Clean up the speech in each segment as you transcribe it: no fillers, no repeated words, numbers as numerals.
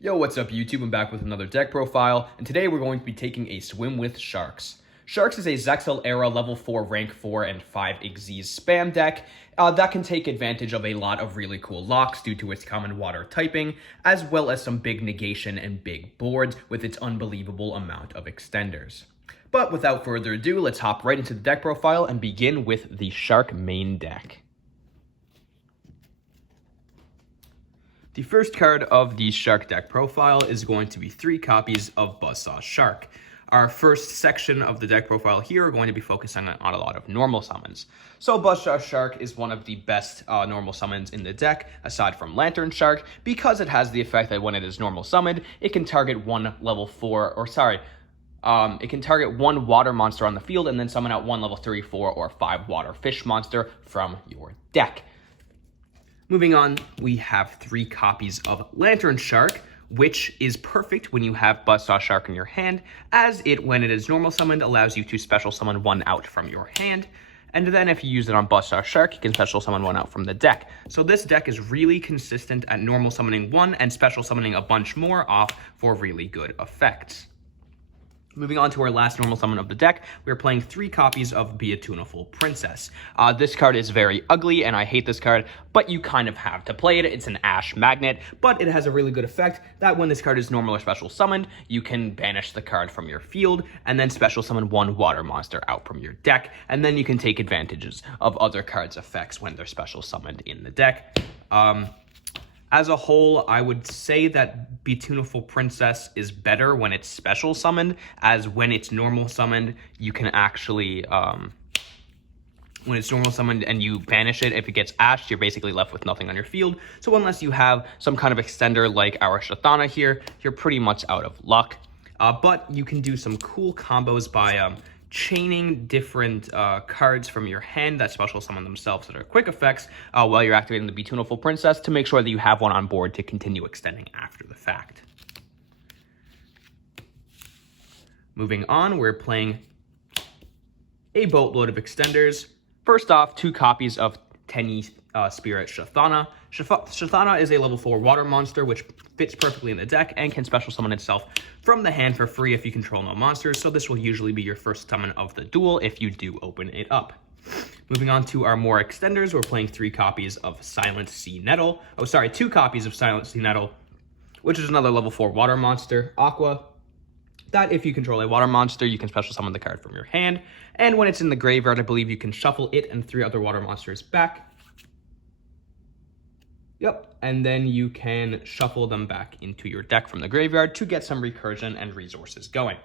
Yo, what's up YouTube? I'm back with another deck profile, and today we're going to be taking a swim with Sharks. Sharks is a Zexal era level 4, rank 4, and 5 Xyz spam deck that can take advantage of a lot of really cool locks due to its common water typing, as well as some big negation and big boards with its unbelievable amount of extenders. But without further ado, let's hop right into the deck profile and begin with the Shark main deck. The first card of the Shark deck profile is going to be 3 copies of Buzzsaw Shark. Our first section of the deck profile here are going to be focusing on a lot of normal summons. So Buzzsaw Shark is one of the best normal summons in the deck, aside from Lantern Shark, because it has the effect that when it is normal summoned, it can target one water monster on the field and then summon out one level 3, 4, or 5 water fish monster from your deck. Moving on, we have 3 copies of Lantern Shark, which is perfect when you have Buzzsaw Shark in your hand, as it, when it is normal summoned, allows you to special summon one out from your hand. And then if you use it on Buzzsaw Shark, you can special summon one out from the deck. So this deck is really consistent at normal summoning one and special summoning a bunch more off for really good effects. Moving on to our last normal summon of the deck, we're playing 3 copies of Be a Tuneful Princess. This card is very ugly, and I hate this card, but you kind of have to play it. It's an Ash Magnet, but it has a really good effect that when this card is normal or special summoned, you can banish the card from your field, and then special summon one water monster out from your deck, and then you can take advantages of other cards' effects when they're special summoned in the deck. As a whole, I would say that Be Tuneful Princess is better when it's special summoned, as when it's normal summoned, you can actually, when it's normal summoned and you banish it, if it gets ashed, you're basically left with nothing on your field. So unless you have some kind of extender like our Shathana here, you're pretty much out of luck. But you can do some cool combos by chaining different cards from your hand that special summon themselves that are quick effects while you're activating the Be Tuneful Princess to make sure that you have one on board to continue extending after the fact. Moving on, we're playing a boatload of extenders. First off, 2 copies of Tenyi Spirit Shathana. Shathana is a level 4 water monster which fits perfectly in the deck and can special summon itself from the hand for free if you control no monsters, so this will usually be your first summon of the duel if you do open it up. Moving on to our more extenders, we're playing 3 copies of Silent Sea Nettle. 2 copies of Silent Sea Nettle, which is another level 4 water monster, Aqua, that if you control a water monster, you can special summon the card from your hand, and when it's in the graveyard, I believe you can shuffle it and 3 other water monsters back. Yep, and then you can shuffle them back into your deck from the graveyard to get some recursion and resources going.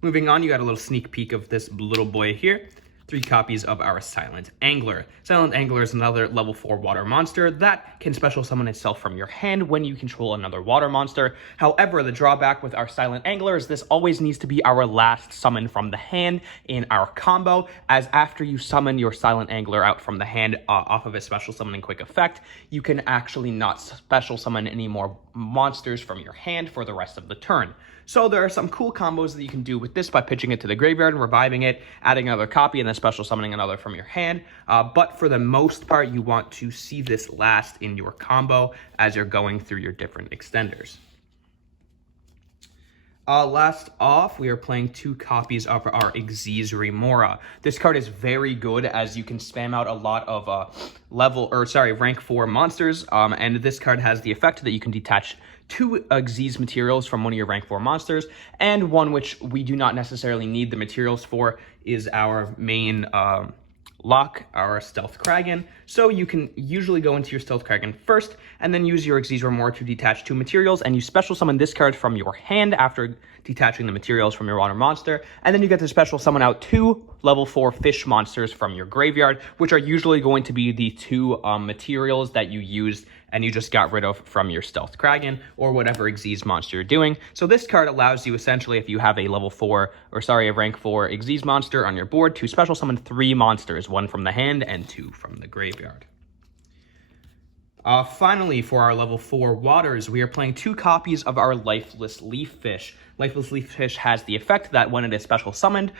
Moving on, you got a little sneak peek of this little boy here. 3 copies of our Silent Angler. Silent Angler is another level 4 water monster that can special summon itself from your hand when you control another water monster. However, the drawback with our Silent Angler is this always needs to be our last summon from the hand in our combo, as after you summon your Silent Angler out from the hand off of a special summoning quick effect, you can actually not special summon any more monsters from your hand for the rest of the turn. So there are some cool combos that you can do with this by pitching it to the graveyard and reviving it, adding another copy, and then special summoning another from your hand. But for the most part, you want to see this last in your combo as you're going through your different extenders. Last off, we are playing 2 copies of our Xyz Remora. This card is very good as you can spam out a lot of rank 4 monsters, and this card has the effect that you can detach 2 Xyz materials from one of your rank 4 monsters, and one which we do not necessarily need the materials for is our main lock, our Stealth Kraken. So you can usually go into your Stealth Kraken first, and then use your Xyz Remora to detach 2 materials, and you special summon this card from your hand after detaching the materials from your water monster, and then you get to special summon out 2 level 4 fish monsters from your graveyard, which are usually going to be the 2 materials that you used and you just got rid of from your Stealth Kraken or whatever Xyz monster you're doing. So this card allows you essentially, if you have a rank 4 Xyz monster on your board, to special summon 3 monsters, 1 from the hand and 2 from the graveyard. Finally, for our level 4 waters, we are playing 2 copies of our Lifeless Leaf Fish. Lifeless Leaf Fish has the effect that when it is special summoned,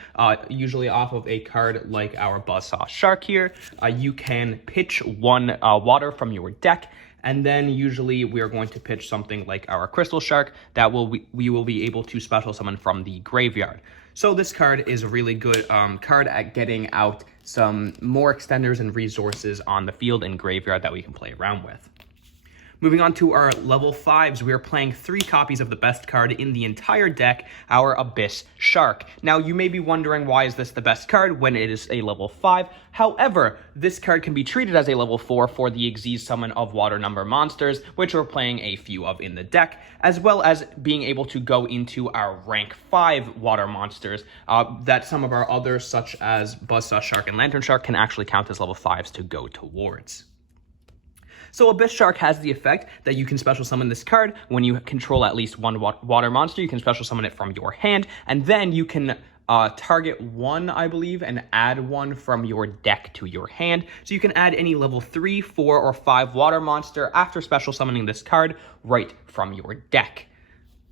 usually off of a card like our Buzzsaw Shark here, you can pitch 1 water from your deck And then usually we are going to pitch something like our Crystal Shark that we will be able to special summon from the graveyard. So this card is a really good card at getting out some more extenders and resources on the field and graveyard that we can play around with. Moving on to our level 5s, we are playing 3 copies of the best card in the entire deck, our Abyss Shark. Now, you may be wondering, why is this the best card when it is a level 5? However, this card can be treated as a level 4 for the Xyz summon of water number monsters, which we're playing a few of in the deck, as well as being able to go into our rank 5 water monsters that some of our others, such as Buzzsaw Shark and Lantern Shark, can actually count as level 5s to go towards. So Abyss Shark has the effect that you can special summon this card. When you control at least one water monster, you can special summon it from your hand, and then you can target one, I believe, and add one from your deck to your hand. So you can add any level 3, 4, or 5 water monster after special summoning this card right from your deck.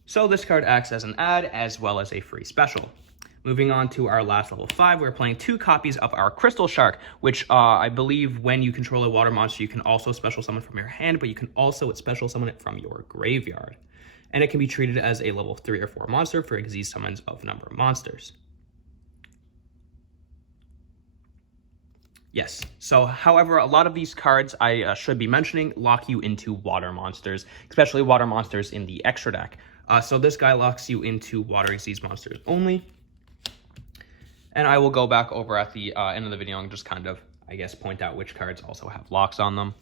So this card acts as an add as well as a free special. Moving on to our last level 5, we're playing 2 copies of our Crystal Shark, which I believe when you control a water monster, you can also special summon from your hand, but you can also special summon it from your graveyard. And it can be treated as a level 3 or 4 monster for Xyz summons of number of monsters. Yes, so however, a lot of these cards I should be mentioning lock you into water monsters, especially water monsters in the extra deck. So this guy locks you into water Xyz monsters only. And I will go back over at the end of the video and just kind of, I guess, point out which cards also have locks on them.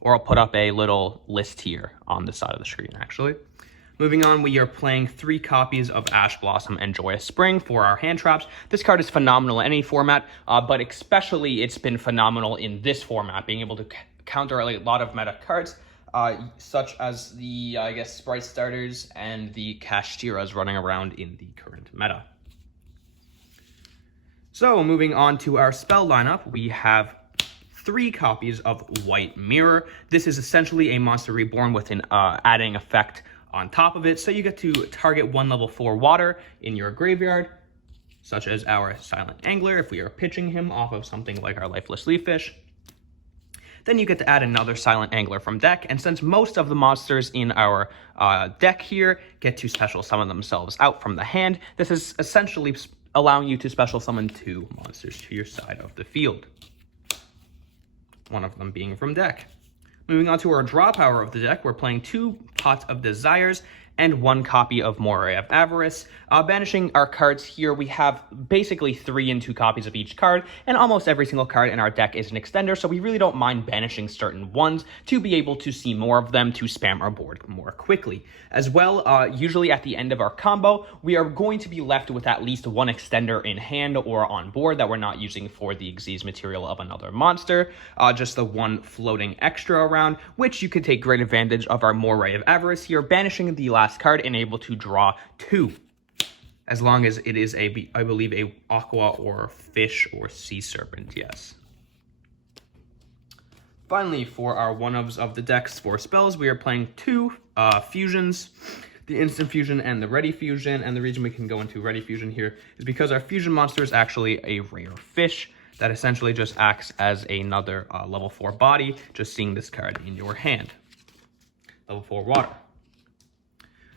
Or I'll put up a little list here on the side of the screen, actually. Moving on, we are playing 3 copies of Ash Blossom and Joyous Spring for our hand traps. This card is phenomenal in any format, but especially it's been phenomenal in this format, being able to counter a lot of meta cards, such as the, I guess, Sprite Starters and the Kashtiras running around in the current meta. So moving on to our spell lineup, we have 3 copies of White Mirror. This is essentially a monster reborn with an adding effect on top of it. So you get to target 1 level 4 water in your graveyard, such as our Silent Angler, if we are pitching him off of something like our Lifeless Leaf Fish. Then you get to add another Silent Angler from deck, and since most of the monsters in our deck here get to special summon themselves out from the hand, this is essentially allowing you to special summon 2 monsters to your side of the field. One of them being from deck. Moving on to our draw power of the deck, we're playing 2 Pots of Desires and 1 copy of Moray of Avarice. Banishing our cards here, we have basically 3 and 2 copies of each card, and almost every single card in our deck is an extender, so we really don't mind banishing certain ones to be able to see more of them to spam our board more quickly. As well, usually at the end of our combo, we are going to be left with at least 1 extender in hand or on board that we're not using for the Xyz material of another monster, just the 1 floating extra around, which you could take great advantage of our Moray of Avarice here, banishing the last card and able to draw 2, as long as it is I believe a aqua or fish or sea serpent. Yes. Finally, for our one-ofs of the decks for spells, we are playing 2 fusions, the instant fusion and the ready fusion. And the reason we can go into ready fusion here is because our fusion monster is actually a rare fish that essentially just acts as another level 4 body, just seeing this card in your hand. Level 4 water.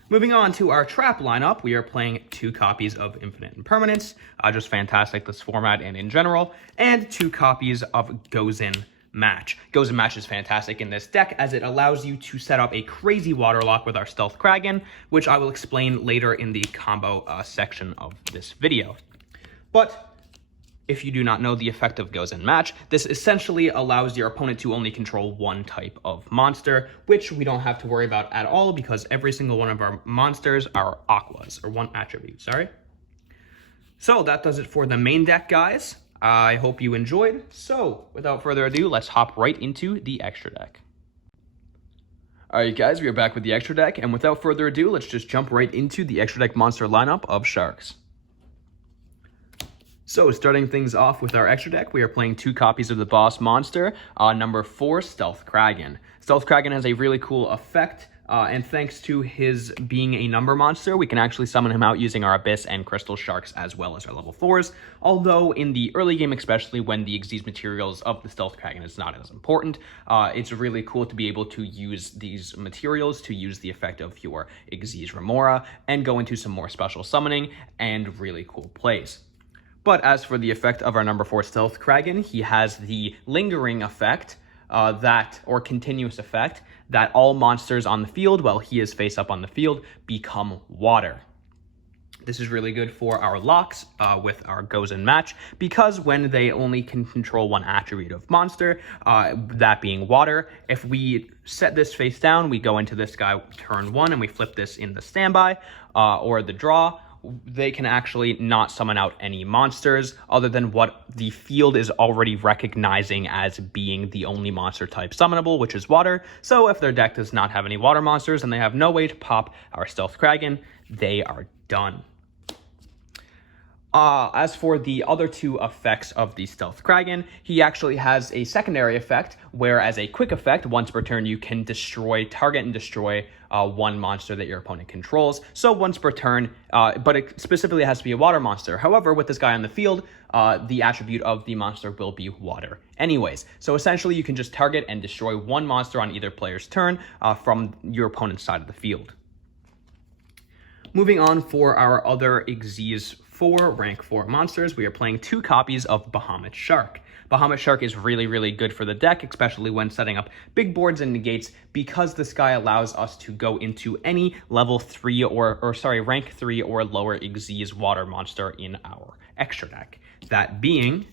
Moving on to our trap lineup, we are playing 2 copies of Infinite Impermanence, just fantastic this format and in general, and 2 copies of Goes In Match. Goes In Match is fantastic in this deck as it allows you to set up a crazy water lock with our Stealth Kraken, which I will explain later in the combo section of this video. But if you do not know the effect of Goes In Match, this essentially allows your opponent to only control 1 type of monster, which we don't have to worry about at all because every single one of our monsters are aquas, or 1 attribute, sorry. So that does it for the main deck, guys. I hope you enjoyed. So without further ado, let's hop right into the extra deck. Alright guys, we are back with the extra deck, and without further ado, let's just jump right into the extra deck monster lineup of Sharks. So starting things off with our extra deck, we are playing 2 copies of the boss monster, number 4 Stealth Kraken. Stealth Kraken has a really cool effect, and thanks to his being a number monster, we can actually summon him out using our Abyss and Crystal Sharks as well as our level 4s, although in the early game, especially when the Xyz materials of the Stealth Kraken is not as important, it's really cool to be able to use these materials to use the effect of your Xyz Remora and go into some more special summoning and really cool plays. But as for the effect of our number 4 Stealth Kraken, he has the lingering effect, or continuous effect, that all monsters on the field, while he is face up on the field, become water. This is really good for our locks with our goes and match, because when they only can control one attribute of monster, that being water, if we set this face down, we go into this guy turn 1 and we flip this in the standby or the draw, they can actually not summon out any monsters other than what the field is already recognizing as being the only monster type summonable, which is water. So if their deck does not have any water monsters and they have no way to pop our Stealth Kraken, they are done. As for the other two effects of the Stealth Kraken, he actually has a secondary effect, where as a quick effect, once per turn, you can target and destroy one monster that your opponent controls. So once per turn, but it specifically has to be a water monster. However, with this guy on the field, the attribute of the monster will be water anyways. So essentially, you can just target and destroy one monster on either player's turn from your opponent's side of the field. Moving on for our other Xyz 4 rank 4 monsters, we are playing 2 copies of Bahamut Shark. Bahamut Shark is really, really good for the deck, especially when setting up big boards and negates, because this guy allows us to go into any level 3 rank 3 or lower Xyz water monster in our extra deck. That being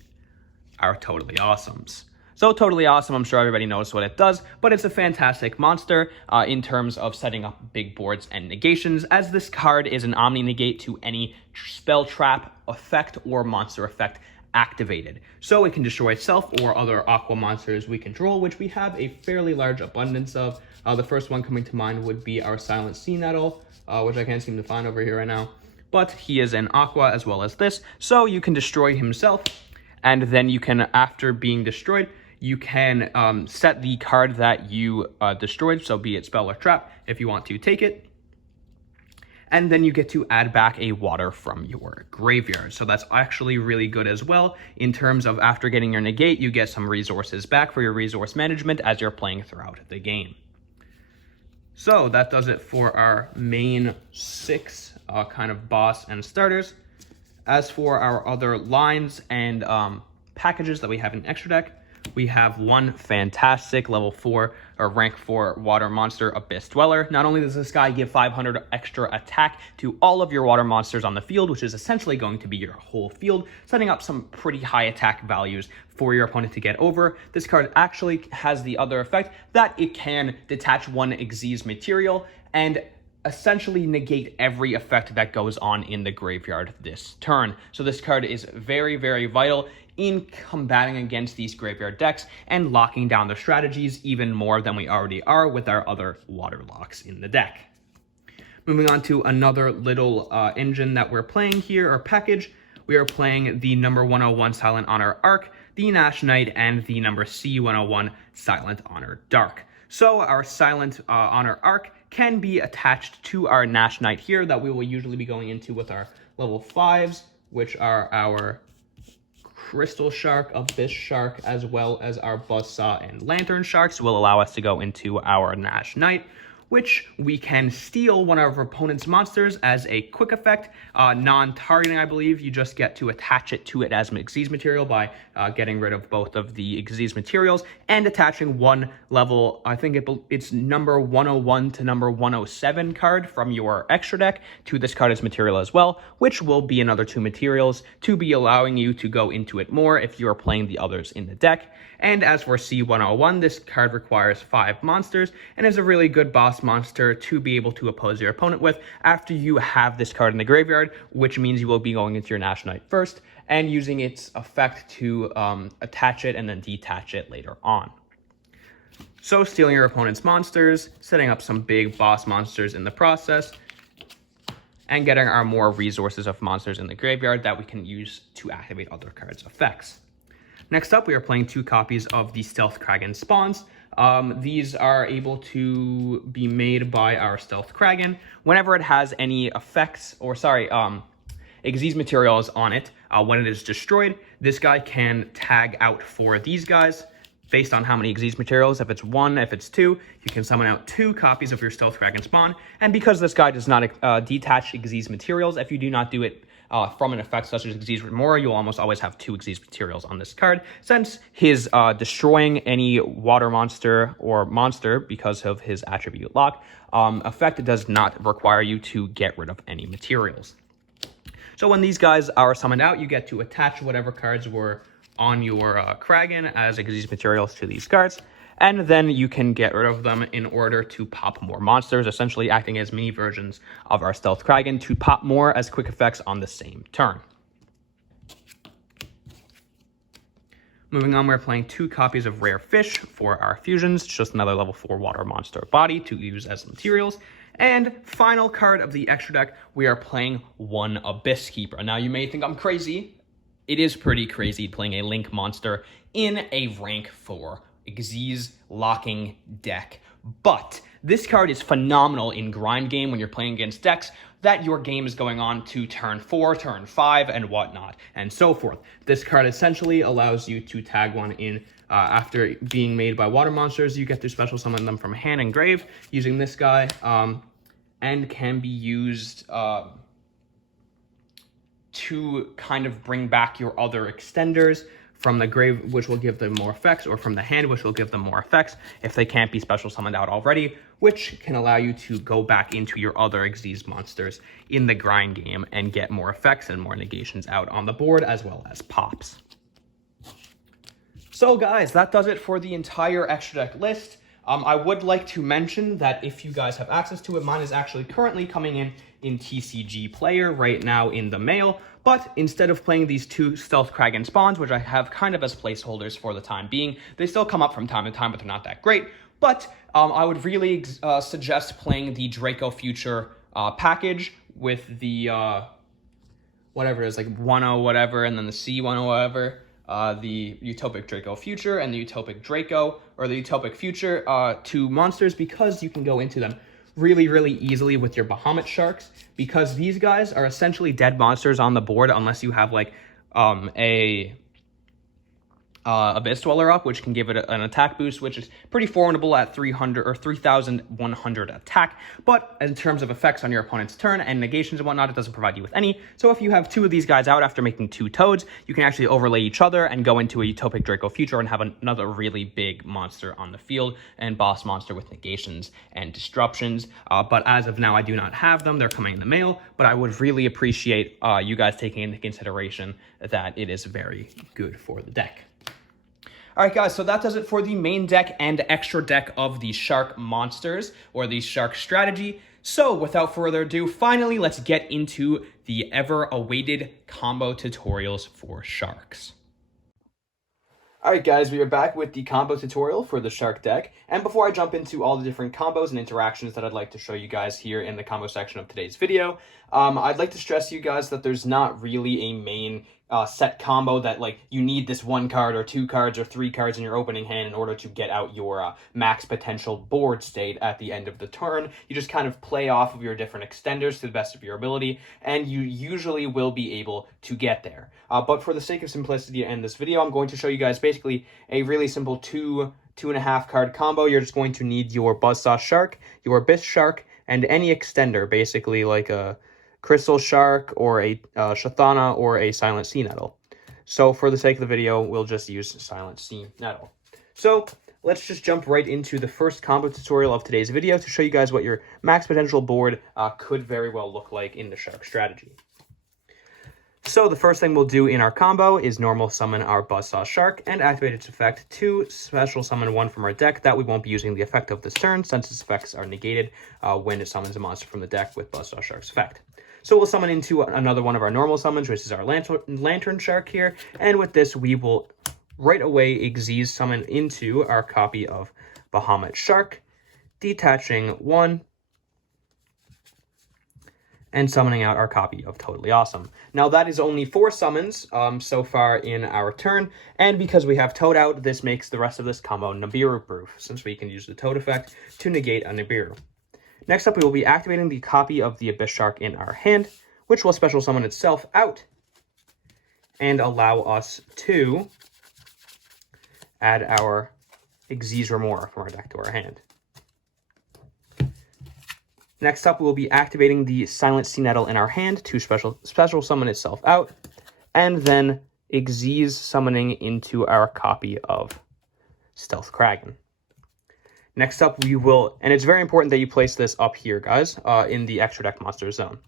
our Totally Awesomes. So Totally Awesome, I'm sure everybody knows what it does, but it's a fantastic monster in terms of setting up big boards and negations, as this card is an omni-negate to any spell trap effect or monster effect activated. So it can destroy itself or other aqua monsters we control, which we have a fairly large abundance of. The first one coming to mind would be our Silent Sea Nettle, which I can't seem to find over here right now. But he is an aqua as well as this, so you can destroy himself, and then you can, after being destroyed, you can set the card that you destroyed, so be it spell or trap, if you want to take it. And then you get to add back a water from your graveyard. So that's actually really good as well, in terms of after getting your negate, you get some resources back for your resource management as you're playing throughout the game. So that does it for our main 6 kind of boss and starters. As for our other lines and packages that we have in extra deck, we have one fantastic level 4 or rank 4 water monster, Abyss Dweller. Not only does this guy give 500 extra attack to all of your water monsters on the field, which is essentially going to be your whole field, setting up some pretty high attack values for your opponent to get over. This card actually has the other effect that it can detach one Xyz material and essentially negate every effect that goes on in the graveyard this turn. So this card is very, very vital in combating against these graveyard decks and locking down their strategies even more than we already are with our other water locks in the deck. Moving on to another little engine that we're playing here, or package, we are playing the number 101 Silent Honor Arc, the Nash Knight, and the number C101 Silent Honor Dark. So our Silent Honor Arc can be attached to our Nash Knight here that we will usually be going into with our level 5s, which are our Crystal Shark, Abyss Shark, as well as our Buzzsaw and Lantern Sharks will allow us to go into our Nash Knight, which we can steal one of our opponent's monsters as a quick effect. Non-targeting, I believe. You just get to attach it to it as an Xyz material by getting rid of both of the Xyz materials and attaching one level, I think it's number 101 to number 107 card from your extra deck to this card as material as well, which will be another 2 materials to be allowing you to go into it more if you are playing the others in the deck. And as for C101, this card requires 5 monsters and is a really good boss monster to be able to oppose your opponent with after you have this card in the graveyard, which means you will be going into your Nash Knight first and using its effect to attach it and then detach it later on. So stealing your opponent's monsters, setting up some big boss monsters in the process, and getting our more resources of monsters in the graveyard that we can use to activate other cards' effects. Next up, we are playing 2 copies of the Stealth Kraken Spawns. These are able to be made by our Stealth Kraken whenever it has any effects, or sorry, Xyz materials on it. When it is destroyed, this guy can tag out for these guys based on how many Xyz materials. If it's 1, if it's 2, you can summon out 2 copies of your Stealth Kraken spawn. And because this guy does not detach Xyz materials, if you do not do it from an effect such as Xyz Remora, you'll almost always have 2 Xyz materials on this card, since his destroying any water monster or monster because of his attribute lock effect does not require you to get rid of any materials. So when these guys are summoned out, you get to attach whatever cards were on your Kraken as Xyz materials to these cards, and then you can get rid of them in order to pop more monsters, essentially acting as mini versions of our Stealth Kraken to pop more as quick effects on the same turn. Moving on, we're playing 2 copies of Rare Fish for our fusions, just another level 4 water monster body to use as materials. And final card of the extra deck, we are playing 1 Abyss Keeper. Now you may think I'm crazy. It is pretty crazy playing a Link monster in a rank 4 Xyz locking deck. But this card is phenomenal in grind game when you're playing against decks that your game is going on to turn 4, turn 5, and whatnot, and so forth. This card essentially allows you to tag one in after being made by water monsters. You get to special summon them from hand and grave using this guy, and can be used to kind of bring back your other extenders from the grave, which will give them more effects, or from the hand, which will give them more effects if they can't be special summoned out already, which can allow you to go back into your other Xyz monsters in the grind game and get more effects and more negations out on the board, as well as pops. So guys, that does it for the entire extra deck list. I would like to mention that if you guys have access to it, mine is actually currently coming in TCG Player right now in the mail. But instead of playing these 2 Stealth Kraken spawns, which I have kind of as placeholders for the time being, they still come up from time to time, but they're not that great. But I would really suggest playing the Draco Future package with the whatever it is, like 1-0 whatever, and then the C1-0 whatever. The Utopic Draco Future and the Utopic Draco, or the Utopic Future, 2 monsters, because you can go into them really, really easily with your Bahamut Sharks, because these guys are essentially dead monsters on the board unless you have like a Abyss Dweller up, which can give it an attack boost, which is pretty formidable at 300 or 3,100 attack. But in terms of effects on your opponent's turn and negations and whatnot, it doesn't provide you with any. So if you have 2 of these guys out after making 2 Toads, you can actually overlay each other and go into a Utopic Draco Future and have another really big monster on the field and boss monster with negations and disruptions. But as of now, I do not have them. They're coming in the mail, but I would really appreciate you guys taking into consideration that it is very good for the deck. All right, guys, so that does it for the main deck and extra deck of the Shark monsters, or the Shark strategy. So without further ado, finally, let's get into the ever-awaited combo tutorials for Sharks. All right, guys, we are back with the combo tutorial for the Shark deck. And before I jump into all the different combos and interactions that I'd like to show you guys here in the combo section of today's video, I'd like to stress to you guys that there's not really a main set combo that like you need this 1 card or 2 cards or 3 cards in your opening hand in order to get out your max potential board state at the end of the turn. You just kind of play off of your different extenders to the best of your ability, and you usually will be able to get there. But for the sake of simplicity in this video, I'm going to show you guys basically a really simple 2.5 card combo. You're just going to need your Buzzsaw Shark, your Abyss Shark, and any extender, basically like a Crystal Shark or a Shathana or a Silent Sea Nettle. So for the sake of the video, we'll just use Silent Sea Nettle. So let's just jump right into the first combo tutorial of today's video to show you guys what your max potential board could very well look like in the Shark strategy. So the first thing we'll do in our combo is normal summon our Buzzsaw Shark and activate its effect to special summon 1 from our deck that we won't be using the effect of this turn, since its effects are negated when it summons a monster from the deck with Buzzsaw Shark's effect. So we'll summon into another one of our normal summons, which is our Lantern Shark here, and with this we will right away Xyz summon into our copy of Bahamut Shark, detaching 1, and summoning out our copy of Totally Awesome. Now that is only 4 summons so far in our turn, and because we have Toad out, this makes the rest of this combo Nibiru-proof, since we can use the Toad effect to negate a Nibiru. Next up, we will be activating the copy of the Abyss Shark in our hand, which will special summon itself out and allow us to add our Xyz Remora from our deck to our hand. Next up, we'll be activating the Silent Sea Nettle in our hand to special summon itself out, and then Xyz summoning into our copy of Stealth Kraken. Next up, we will, and it's very important that you place this up here, guys, in the extra deck monster zone.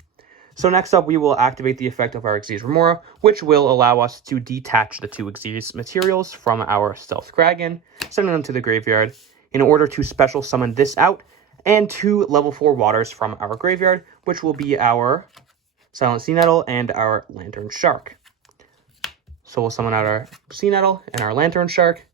So next up, we will activate the effect of our Xyz Remora, which will allow us to detach the 2 Xyz materials from our Stealth Kraken, sending them to the graveyard, in order to special summon this out, and 2 level 4 waters from our graveyard, which will be our Silent Sea Nettle and our Lantern Shark. So we'll summon out our Sea Nettle and our Lantern Shark.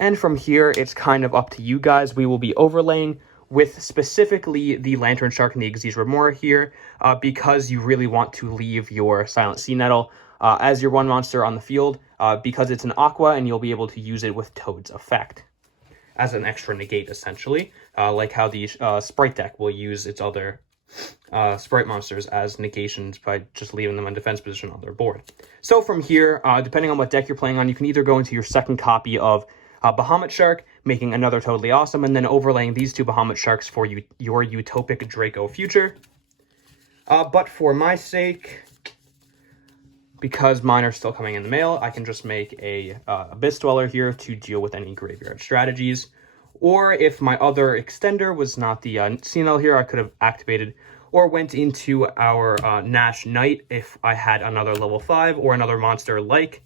And from here, it's kind of up to you guys. We will be overlaying with specifically the Lantern Shark and the Xyz Remora here, because you really want to leave your Silent Sea Nettle as your 1 monster on the field, because it's an Aqua and you'll be able to use it with Toad's effect as an extra negate, essentially, like how the Sprite deck will use its other Sprite monsters as negations by just leaving them in defense position on their board. So from here, depending on what deck you're playing on, you can either go into your second copy of Bahamut Shark, making another Totally Awesome, and then overlaying these 2 Bahamut Sharks for your Utopic Draco future. But for my sake, because mine are still coming in the mail, I can just make a Abyss Dweller here to deal with any graveyard strategies. Or if my other extender was not the CNL here, I could have activated or went into our Nash Knight if I had another level 5 or another monster like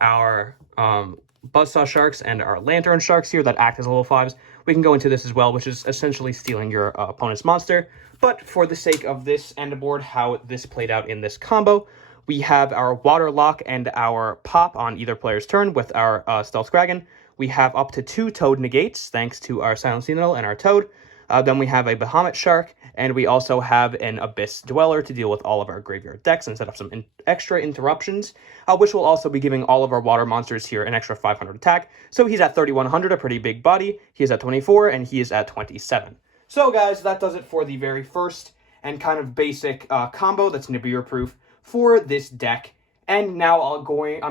our Buzzsaw Sharks and our Lantern Sharks here that act as level 5s. We can go into this as well, which is essentially stealing your opponent's monster. But for the sake of this end of board, how this played out in this combo, we have our Water Lock and our Pop on either player's turn with our Stealth Kraken. We have up to 2 Toad negates, thanks to our Silent Sea Nettle and our Toad. Then we have a Bahamut Shark, and we also have an Abyss Dweller to deal with all of our graveyard decks and set up some extra interruptions, which will also be giving all of our water monsters here an extra 500 attack. So he's at 3,100, a pretty big body. He is at 24, and he is at 27. So guys, that does it for the very first and kind of basic combo that's Nibiru-proof for this deck. And now I'm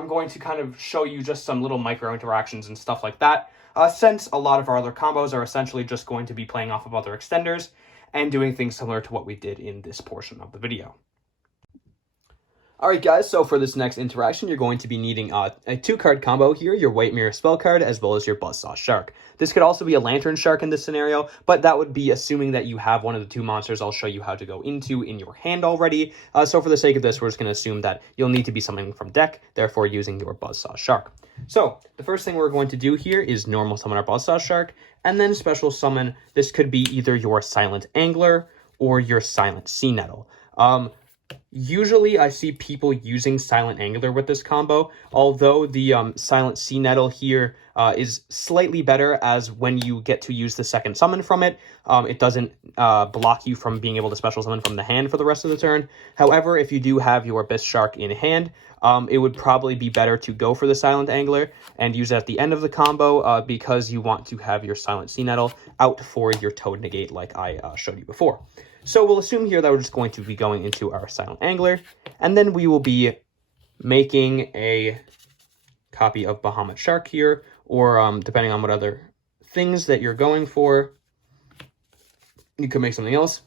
going to kind of show you just some little micro interactions and stuff like that, since a lot of our other combos are essentially just going to be playing off of other extenders and doing things similar to what we did in this portion of the video. Alright guys, so for this next interaction, you're going to be needing a 2-card combo here, your White Mirror spell card, as well as your Buzzsaw Shark. This could also be a Lantern Shark in this scenario, but that would be assuming that you have one of the 2 monsters I'll show you how to go into in your hand already. So for the sake of this, we're just going to assume that you'll need to be summoning from deck, therefore using your Buzzsaw Shark. So the first thing we're going to do here is normal summon our Buzzsaw Shark, and then special summon. This could be either your Silent Angler or your Silent Sea Nettle. Usually I see people using Silent Angler with this combo, although the Silent Sea Nettle here is slightly better, as when you get to use the second summon from it, it doesn't block you from being able to special summon from the hand for the rest of the turn. However, if you do have your Abyss Shark in hand, it would probably be better to go for the Silent Angler and use it at the end of the combo, because you want to have your Silent Sea Nettle out for your Toad negate like I showed you before. So we'll assume here that we're just going to be going into our Silent Angler, and then we will be making a copy of Bahamut Shark here, or depending on what other things that you're going for, you could make something else.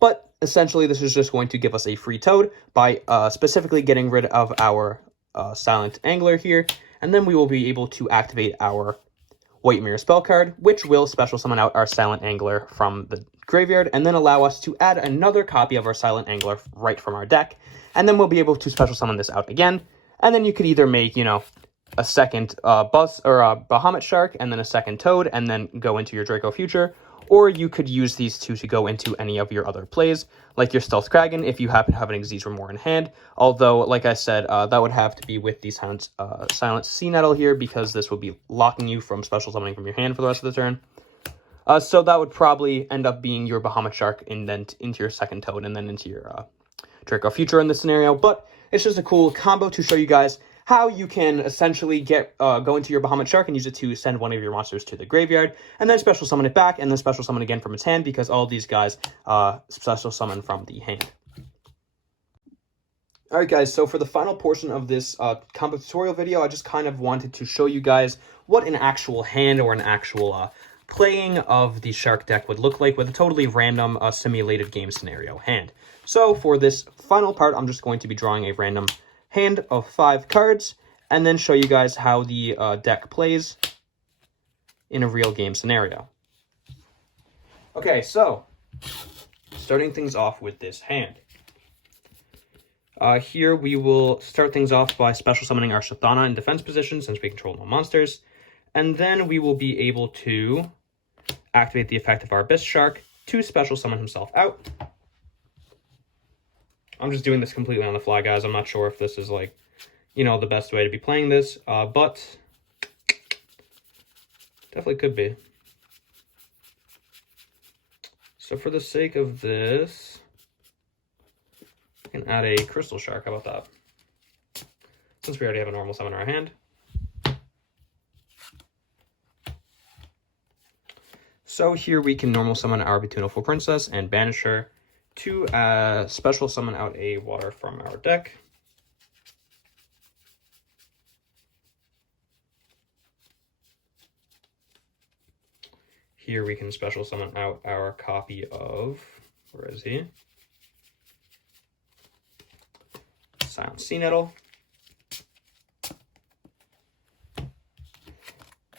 But essentially, this is just going to give us a free Toad by specifically getting rid of our Silent Angler here, and then we will be able to activate our White Mirror spell card, which will special summon out our Silent Angler from the graveyard, and then allow us to add another copy of our Silent Angler right from our deck, and then we'll be able to special summon this out again. And then you could either make, a second Bahamut Shark, and then a second Toad, and then go into your Draco future, or you could use these 2 to go into any of your other plays, like your Stealth Kraken if you happen to have an Xyz Remora in hand, although, like I said, that would have to be with the Silent Sea Nettle here, because this will be locking you from special summoning from your hand for the rest of the turn. So that would probably end up being your Bahamut Shark and then into your second Toad and then into your Draco Future in this scenario. But it's just a cool combo to show you guys how you can essentially go into your Bahamut Shark and use it to send one of your monsters to the graveyard, and then special summon it back, and then special summon again from its hand, because all these guys special summon from the hand. Alright guys, so for the final portion of this combo tutorial video, I just kind of wanted to show you guys what an actual hand or an actual playing of the Shark deck would look like with a totally random simulated game scenario hand. So for this final part, I'm just going to be drawing a random hand of 5 cards, and then show you guys how the deck plays in a real game scenario. Okay, so starting things off with this hand. Here we will start things off by special summoning our Shathana in defense position since we control no monsters, and then we will be able to activate the effect of our Abyss Shark to special summon himself out. I'm just doing this completely on the fly, guys. I'm not sure if this is, like, you know, the best way to be playing this, but definitely could be. So for the sake of this, I can add a Crystal Shark. How about that? Since we already have a normal summon in our hand. So here we can normal summon our Beautiful Princess and banish her to special summon out a water from our deck. Here we can special summon out our copy of, where is he? Silent Sea Nettle.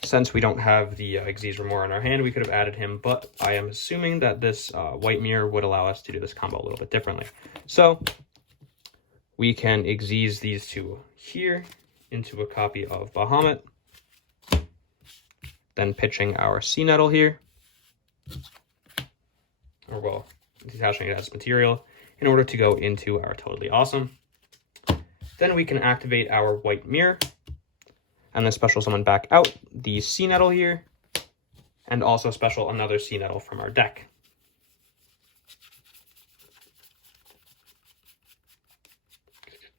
Since we don't have the Xyz Remora in our hand, we could have added him, but I am assuming that this white mirror would allow us to do this combo a little bit differently. So we can Xyz these two here into a copy of Bahamut, then pitching our Sea Nettle here, or well, detaching it as material in order to go into our Totally Awesome. Then we can activate our white mirror, and then special summon back out the Sea Nettle here, and also special another Sea Nettle from our deck.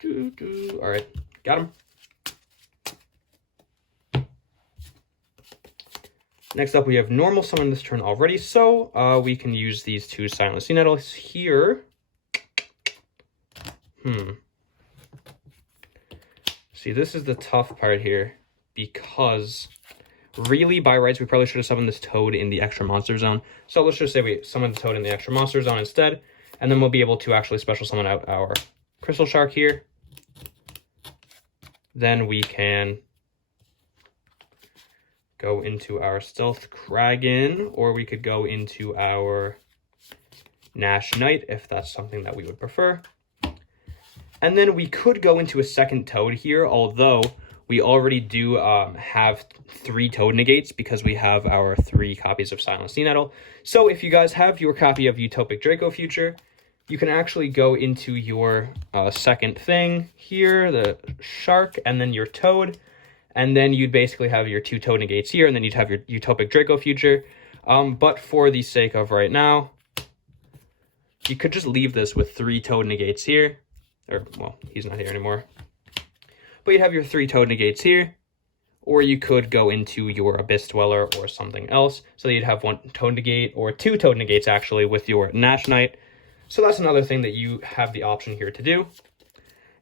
All right, got him. Next up, we have normal summon this turn already, so we can use these two Silent Sea Nettles here. See, this is the tough part here, because really, by rights, we probably should have summoned this Toad in the extra monster zone. So let's just say we summon the Toad in the extra monster zone instead, and then we'll be able to actually special summon out our Crystal Shark here. Then we can go into our Stealth Kraken, or we could go into our Nash Knight if that's something that we would prefer. And then we could go into a second Toad here, although we already do have 3 Toad negates because we have our 3 copies of Silent Sea Nettle. So if you guys have your copy of Utopic Draco Future, you can actually go into your second thing here, the Shark, and then your Toad. And then you'd basically have your 2 Toad negates here, and then you'd have your Utopic Draco Future. But for the sake of right now, you could just leave this with 3 Toad negates here. Or, well, he's not here anymore. But you'd have your 3 Toad negates here, or you could go into your Abyss Dweller or something else, so that you'd have 1 Toad negate, or 2 Toad negates actually, with your Nash Knight. So that's another thing that you have the option here to do,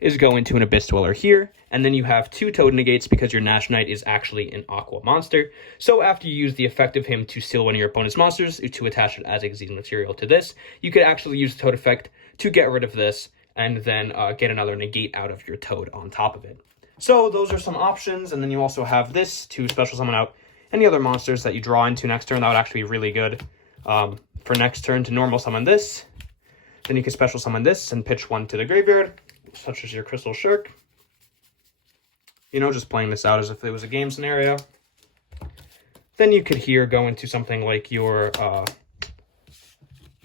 is go into an Abyss Dweller here, and then you have 2 Toad negates because your Nash Knight is actually an Aqua monster. So after you use the effect of him to steal one of your opponent's monsters to attach it as Xyz material to this, you could actually use the Toad effect to get rid of this, and then get another negate out of your Toad on top of it. So those are some options, and then you also have this to special summon out any other monsters that you draw into next turn. That would actually be really good for next turn to normal summon this. Then you can special summon this and pitch 1 to the graveyard, such as your Crystal Shark. You know, just playing this out as if it was a game scenario. Then you could here go into something like your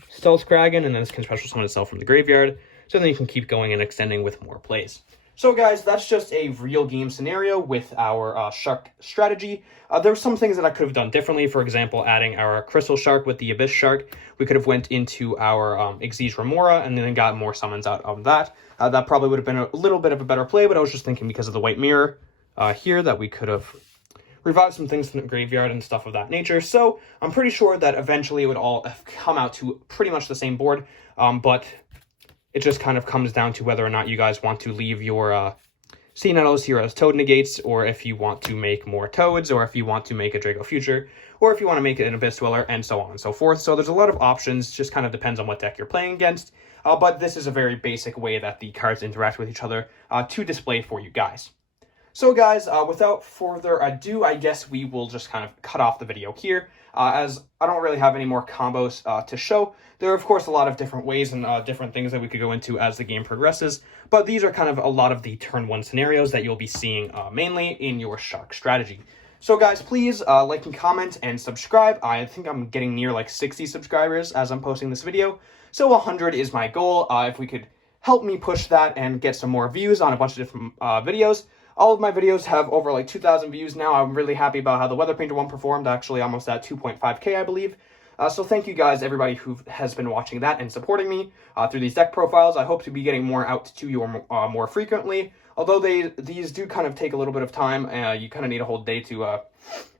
Stealth Kraken, and then this can special summon itself from the graveyard. So then you can keep going and extending with more plays. So guys, that's just a real game scenario with our shark strategy. There were some things that I could have done differently. For example, adding our crystal shark with the abyss shark. We could have went into our Exige Remora and then got more summons out of that. That probably would have been a little bit of a better play, but I was just thinking because of the white mirror here that we could have revived some things from the graveyard and stuff of that nature. So I'm pretty sure that eventually it would all come out to pretty much the same board, but it just kind of comes down to whether or not you guys want to leave your Sea Nettles here as Toad Negates, or if you want to make more Toads, or if you want to make a Draco Future, or if you want to make it an Abyss Dweller, and so on and so forth. So there's a lot of options, just kind of depends on what deck you're playing against. But this is a very basic way that the cards interact with each other to display for you guys. So guys, without further ado, I guess we will just kind of cut off the video here, as I don't really have any more combos to show. There are, of course, a lot of different ways and different things that we could go into as the game progresses, but these are kind of a lot of the turn 1 scenarios that you'll be seeing mainly in your shark strategy. So guys, please like and comment and subscribe. I think I'm getting near like 60 subscribers as I'm posting this video, so 100 is my goal. If we could help me push that and get some more views on a bunch of different videos. All of my videos have over like 2,000 views now. I'm really happy about how the Weather Painter one performed, actually almost at 2.5K, I believe. So thank you guys, everybody who has been watching that and supporting me through these deck profiles. I hope to be getting more out to you more frequently. Although these do kind of take a little bit of time. You kind of need a whole day to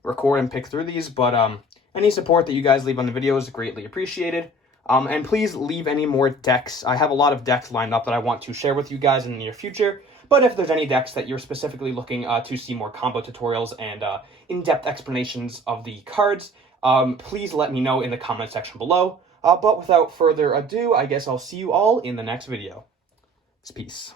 record and pick through these. But any support that you guys leave on the video is greatly appreciated. And please leave any more decks. I have a lot of decks lined up that I want to share with you guys in the near future. But if there's any decks that you're specifically looking to see more combo tutorials and in-depth explanations of the cards, please let me know in the comment section below. But without further ado, I guess I'll see you all in the next video. Peace.